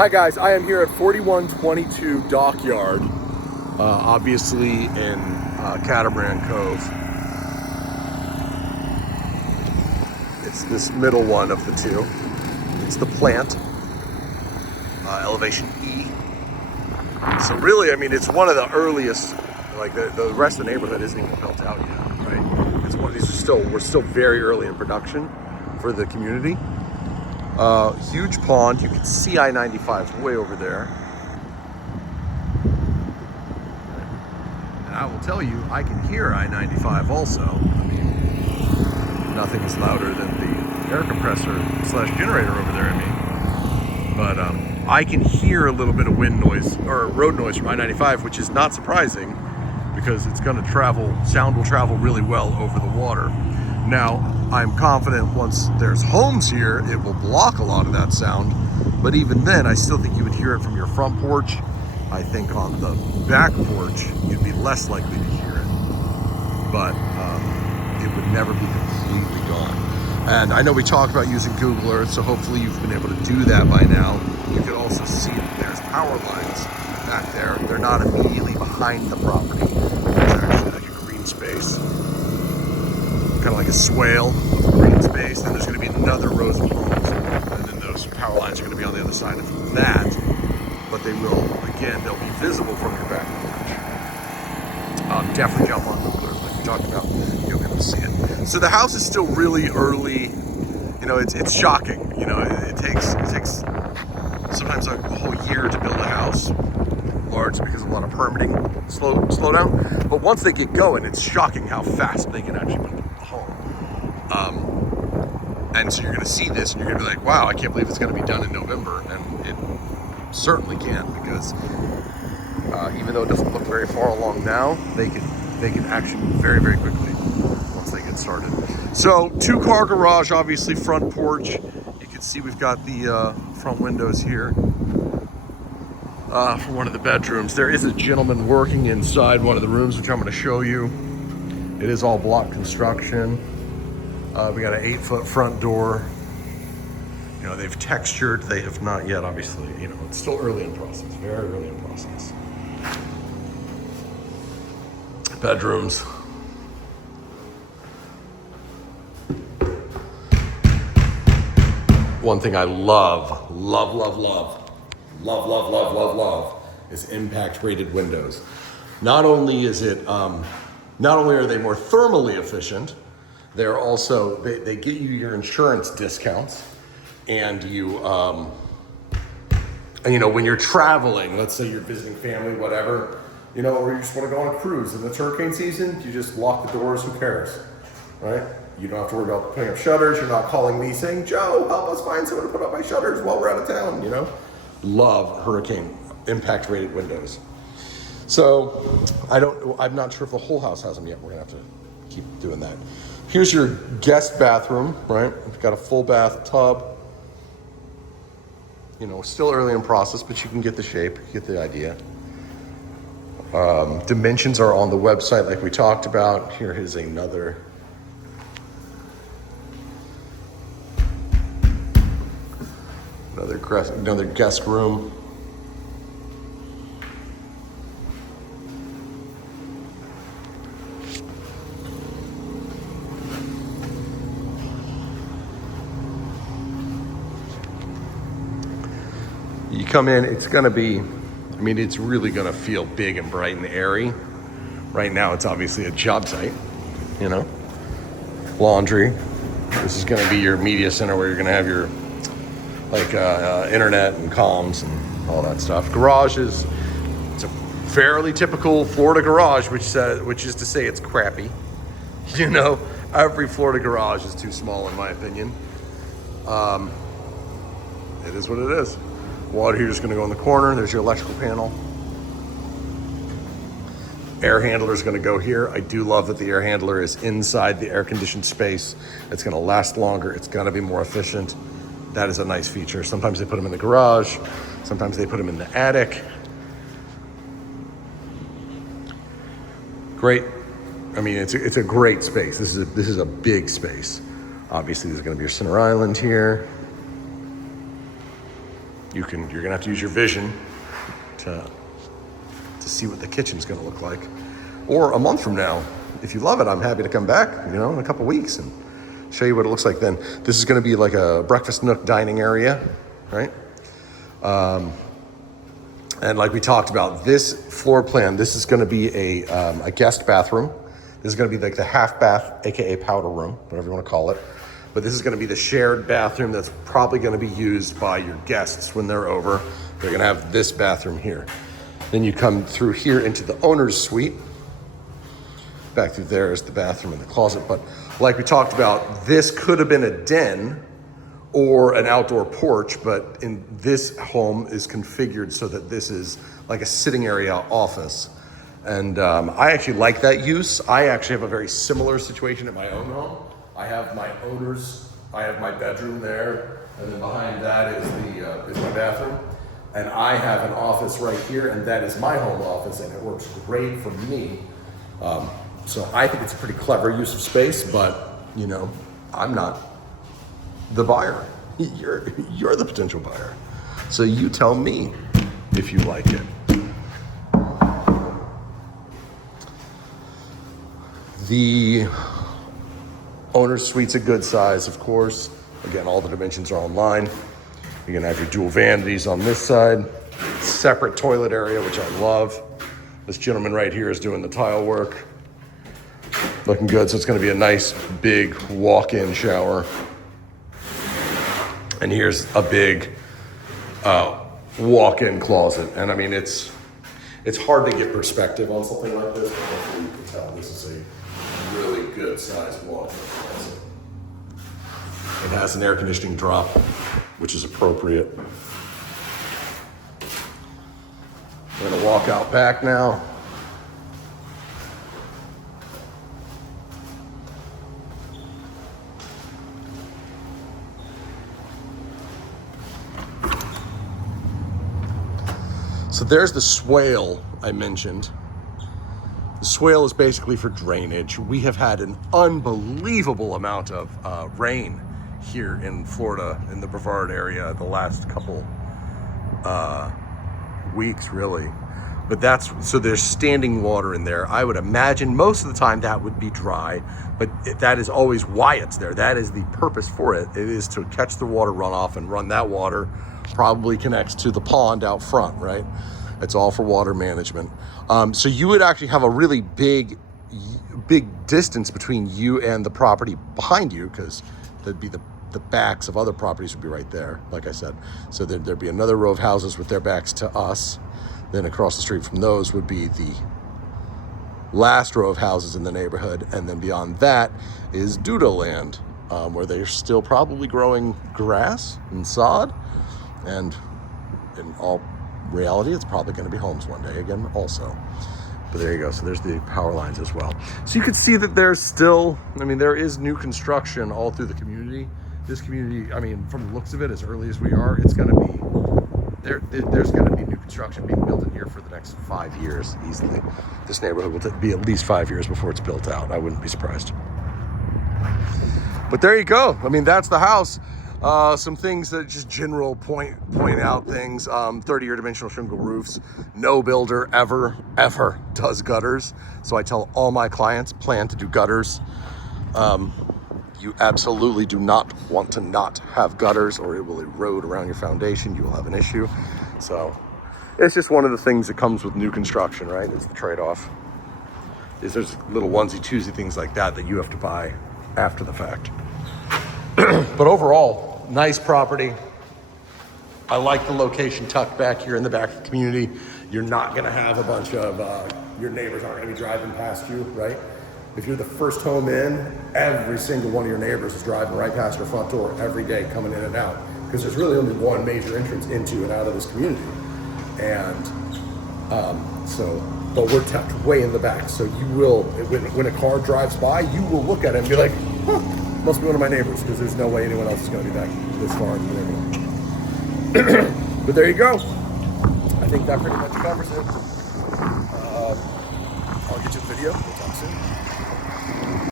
Hi guys, I am here at 4122 Dockyard, obviously in Catamaran Cove. It's this middle one of the two. It's the plant, elevation E. So really, I mean, it's one of the earliest, like the rest of the neighborhood isn't even built out yet, right? It's one of these we're still very early in production for the community. Huge pond. You can see I-95 way over there. And I will tell you, I can hear I-95 also. I mean, nothing is louder than the air compressor / generator over there, I mean. But I can hear a little bit of wind noise or road noise from I-95, which is not surprising because it's going to travel, sound will travel really well over the water. Now, I'm confident once there's homes here, it will block a lot of that sound. But even then, I still think you would hear it from your front porch. I think on the back porch, you'd be less likely to hear it. But it would never be completely gone. And I know we talked about using Google Earth, so hopefully you've been able to do that by now. You can also see that there's power lines back there. They're not immediately behind the property. There's actually like a green space. Kind of like a swale of green space. Then there's going to be another rows of homes, and then those power lines are going to be on the other side of that. But they will, again, they'll be visible from your back porch. Definitely jump on Google Earth like we talked about. You'll be able to see it. So the house is still really early. You know, it's shocking. You know, it takes sometimes a whole year to build a house. Largely because of a lot of permitting slow down. But once they get going, it's shocking how fast they can actually build a home. And so you're going to see this and you're going to be like, wow, I can't believe it's going to be done in November. And it certainly can, because even though it doesn't look very far along now, they can actually move very, very quickly once they get started. So 2-car garage, obviously front porch. You can see we've got the front windows here. For one of the bedrooms. There is a gentleman working inside one of the rooms, which I'm going to show you. It is all block construction. We got an 8-foot front door. You know, they've textured. They have not yet, obviously. You know, it's still early in process. Very early in process. Bedrooms. One thing I love is impact rated windows. Not only is it, not only are they more thermally efficient, they're also, they get you your insurance discounts, and you know, when you're traveling, let's say you're visiting family, whatever, you know, or you just want to go on a cruise and it's hurricane season, you just lock the doors, who cares, right? You don't have to worry about putting up shutters. You're not calling me saying, Joe, help us find someone to put up my shutters while we're out of town, you know? Love hurricane impact rated windows. So I'm not sure if the whole house has them yet. We're gonna have to keep doing that. Here's your guest bathroom, right? We've got a full bath tub. You know, still early in process, but you can get the shape, get the idea. Dimensions are on the website like we talked about. Here is another guest room. You come in, it's gonna be, I mean, it's really gonna feel big and bright and airy. Right now, it's obviously a job site, you know? Laundry. This is gonna be your media center where you're gonna have your internet and comms and all that stuff. Garage it's a fairly typical Florida garage, which is to say it's crappy. You know, every Florida garage is too small in my opinion. It is what it is. Water heater's gonna go in the corner. There's your electrical panel. Air handler is gonna go here. I do love that the air handler is inside the air conditioned space. It's gonna last longer. It's gonna be more efficient. That is a nice feature. Sometimes they put them in the garage. Sometimes they put them in the attic. Great. I mean, it's a great space. This is a big space. Obviously, there's going to be your center island here. you're gonna have to use your vision to see what the kitchen's gonna look like. Or a month from now, if you love it, I'm happy to come back, in a couple weeks and show you what it looks like then. This is gonna be like a breakfast nook dining area, right? And like we talked about, this floor plan, this is gonna be a guest bathroom. This is gonna be like the half bath, AKA powder room, whatever you wanna call it. But this is gonna be the shared bathroom that's probably gonna be used by your guests when they're over. They're gonna have this bathroom here. Then you come through here into the owner's suite. Back through there is the bathroom and the closet. But like we talked about, this could have been a den or an outdoor porch, but in this home is configured so that this is like a sitting area office. And I actually like that use. I actually have a very similar situation at my own home. I have my bedroom there, and then behind that is my bathroom. And I have an office right here, and that is my home office, and it works great for me. So I think it's a pretty clever use of space, but I'm not the buyer. You're the potential buyer. So you tell me if you like it. The owner's suite's a good size, of course. Again, all the dimensions are online. You're gonna have your dual vanities on this side, separate toilet area, which I love. This gentleman right here is doing the tile work. Looking good, so it's gonna be a nice big walk-in shower. And here's a big walk-in closet. And I mean, it's hard to get perspective on something like this, but hopefully you can tell this is a really good sized walk-in closet. It has an air conditioning drop, which is appropriate. I'm gonna walk out back now. So there's the swale I mentioned. The swale is basically for drainage. We have had an unbelievable amount of rain here in Florida, in the Brevard area, the last couple weeks, really. But so there's standing water in there. I would imagine most of the time that would be dry, but that is always why it's there. That is the purpose for it. It is to catch the water runoff and run that water. Probably connects to the pond out front, right? It's all for water management. So you would actually have a really big distance between you and the property behind you, because there'd be the backs of other properties would be right there, like I said. So there'd be another row of houses with their backs to us. Then across the street from those would be the last row of houses in the neighborhood. And then beyond that is Duda land, where they're still probably growing grass and sod. And in all reality, it's probably going to be homes one day again also. But there you go. So there's the power lines as well. So you can see that there's still, there is new construction all through the community. This community, from the looks of it, as early as we are, it's going to be, there's going to be new construction being built in here for the next 5 years easily. This neighborhood will be at least 5 years before it's built out. I wouldn't be surprised. But there you go. That's the house. Some things that just general point out things. 30-year dimensional shingle roofs. No builder ever does gutters. So I tell all my clients, plan to do gutters. You absolutely do not want to not have gutters, or it will erode around your foundation. You will have an issue. So it's just one of the things that comes with new construction, right? It's the trade-off. There's little onesie-twosie things like that you have to buy after the fact. But overall, nice property. I like the location tucked back here in the back of the community. You're not gonna have a bunch of, your neighbors aren't gonna be driving past you, right? If you're the first home in, every single one of your neighbors is driving right past your front door every day, coming in and out. Because there's really only one major entrance into and out of this community. And but we're tucked way in the back. So you will, when a car drives by, you will look at it and be like, huh, must be one of my neighbors, because there's no way anyone else is going to be back this far in the neighborhood. But there you go. I think that pretty much covers it. I'll get you a video. We'll talk soon.